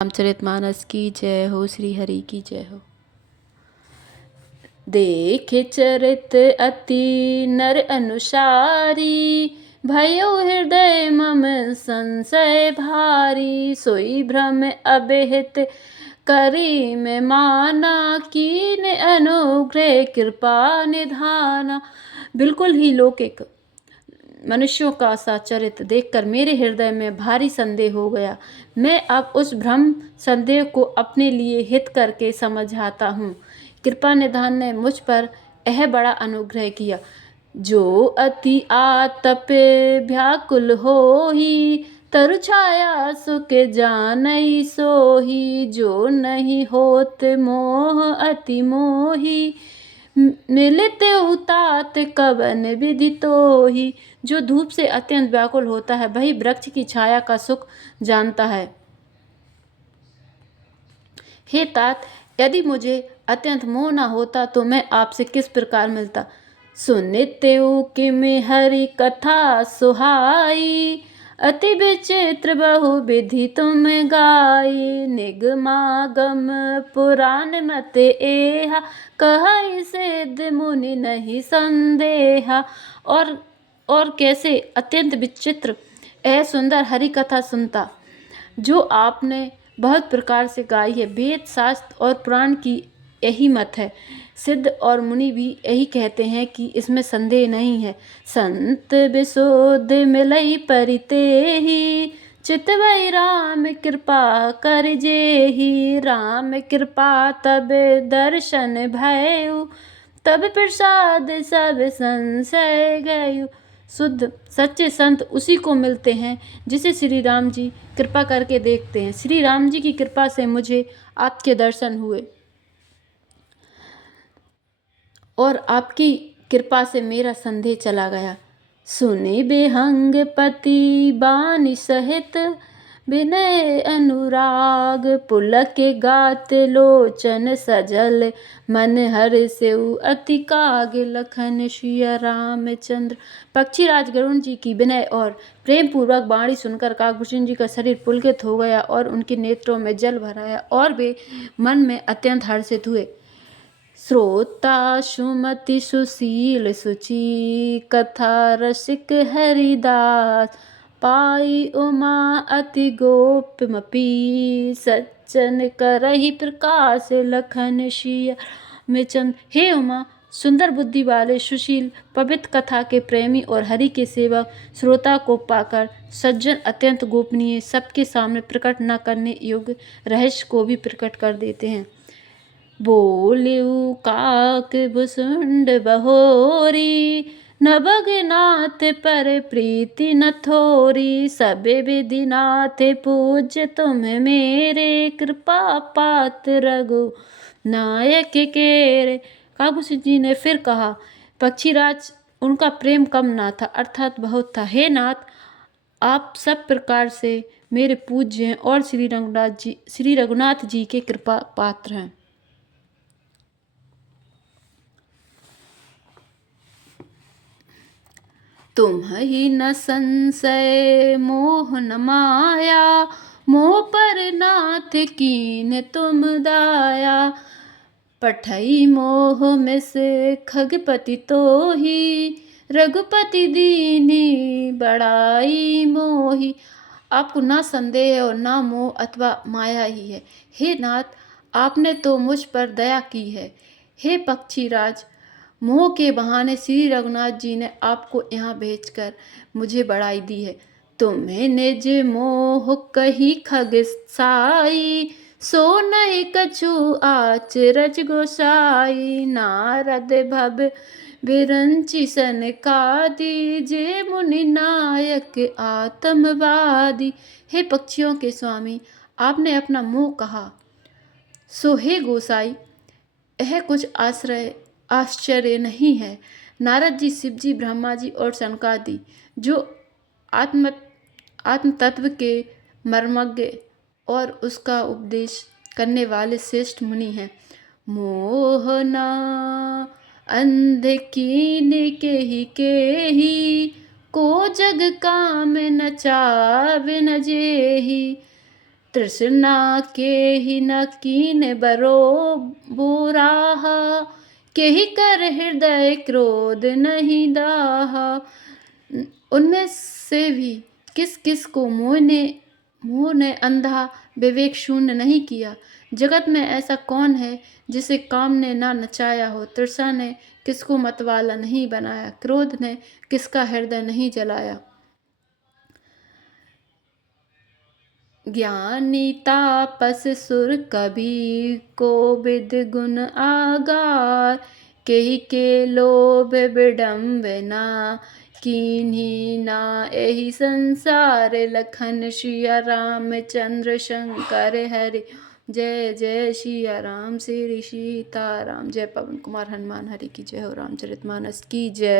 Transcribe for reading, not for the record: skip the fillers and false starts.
रामचरितमानस की जय हो, श्री हरि की जय हो। देखे चरित अति नर अनुसारी, भयो हृदय मम संशय भारी। सोई भ्रम अबहित करी मैं माना, कीन अनुग्रह कृपा निधाना। बिल्कुल ही लौकिक मनुष्यों का सा चरित्र देखकर मेरे हृदय में भारी संदेह हो गया। मैं अब उस भ्रम संदेह को अपने लिए हित करके समझाता हूँ। कृपा निधान ने मुझ पर यह बड़ा अनुग्रह किया। जो अति आतपे व्याकुल होही, तरु छाया सुख जानई सोही। जो नहीं होत मोह अति मोही, मिलित उतात कवन विधि तोही। जो धूप से अत्यंत व्याकुल होता है वही वृक्ष की छाया का सुख जानता है। हे तात, यदि मुझे अत्यंत मोह न होता तो मैं आपसे किस प्रकार मिलता। सुनित्यु किम हरि कथा सुहाई, अति विचित्र बहु विधि तुम गाई। निगमागम पुराण मत एहा, कहई सिद्ध मुनि नहीं संदेहा। और कैसे अत्यंत विचित्र यह सुंदर हरि कथा सुनता जो आपने बहुत प्रकार से गाई है। वेद शास्त्र और पुराण की यही मत है। सिद्ध और मुनि भी यही कहते हैं कि इसमें संदेह नहीं है। संत विशुद्ध मिलई परितेहि, चितवई राम कृपा कर जेहि। राम कृपा तब दर्शन भयउ, तब प्रसाद सब संशय गयु। शुद्ध सच्चे संत उसी को मिलते हैं जिसे श्री राम जी कृपा करके देखते हैं। श्री राम जी की कृपा से मुझे आपके दर्शन हुए और आपकी कृपा से मेरा संदेह चला गया। सुनि बेहंग पति बानी सहित, विनय अनुराग पुलक गात लोचन सजल। मन हर सेउ अति काग लखन सिया रामचंद्र। पक्षीराज गरुण जी की विनय और प्रेम पूर्वक वाणी सुनकर काकभूषण जी का शरीर पुलकित हो गया और उनके नेत्रों में जल भर आया और वे मन में अत्यंत हर्षित हुए। श्रोता सुमति सुशील सुचि, कथा रसिक हरिदास। पाई उमा अति गोपमपि, सज्जन करहि प्रकाश लखन सिया में चंद। हे उमा, सुंदर बुद्धि वाले सुशील पवित्र कथा के प्रेमी और हरि के सेवक श्रोता को पाकर सज्जन अत्यंत गोपनीय सबके सामने प्रकट न करने योग्य रहस्य को भी प्रकट कर देते हैं। बोलिउ काक भुसुंड बहोरी, नबगनाथ पर प्रीति न थोरी। सब विधि नाथ पूज्य तुम्हें मेरे, कृपा पात्र रघु नायक केरे। काकभूषण जी ने फिर कहा, पक्षीराज उनका प्रेम कम ना था अर्थात बहुत था। हे नाथ, आप सब प्रकार से मेरे पूज्य हैं और श्री रघुनाथ जी के कृपा पात्र हैं। तुम ही न संशय मोह न माया, मोह पर नाथ कीन तुम दाया। पठई मोह में से खगपति तो ही, रघुपति दीनी बड़ाई मोही। आपको ना संदेह और ना मोह अथवा माया ही है। हे नाथ, आपने तो मुझ पर दया की है। हे पक्षीराज, मोह के बहाने श्री रघुनाथ जी ने आपको यहाँ भेजकर मुझे बड़ाई दी है। तुम्हें निज मोह कही खगसाई, सो नहीं कछु आचरज गोसाई। नारद भव बिरंची सनकादि, जे मुनि नायक आत्मवादी। हे पक्षियों के स्वामी, आपने अपना मोह कहा, सो हे गोसाई यह कुछ आश्चर्य नहीं है। नारद जी, शिव जी, ब्रह्मा जी और सनकादि जो आत्म तत्व के मर्मज्ञ और उसका उपदेश करने वाले श्रेष्ठ मुनि हैं। मोहना अंध कीन के ही, को जग काम न चाव न जेही। तृष्णा के ही न कीन बरो बुराह, के ही कर हृदय क्रोध नहीं दाहा। उनमें से भी किस किस को मोह ने अंधा विवेक शून्य नहीं किया। जगत में ऐसा कौन है जिसे काम ने ना नचाया हो। तृषा ने किसको मतवाला नहीं बनाया, क्रोध ने किसका हृदय नहीं जलाया। ज्ञानी तापस सुर कबीर को विद गुण आगार, केहि के लोभ विडम्बना कीन्ही ना एहि संसार। लखन सिया रामचंद्र शंकर हरि, जय जय सिया राम श्री सीताराम। जय पवन कुमार हनुमान हरि की जय हो, रामचरितमानस की जय।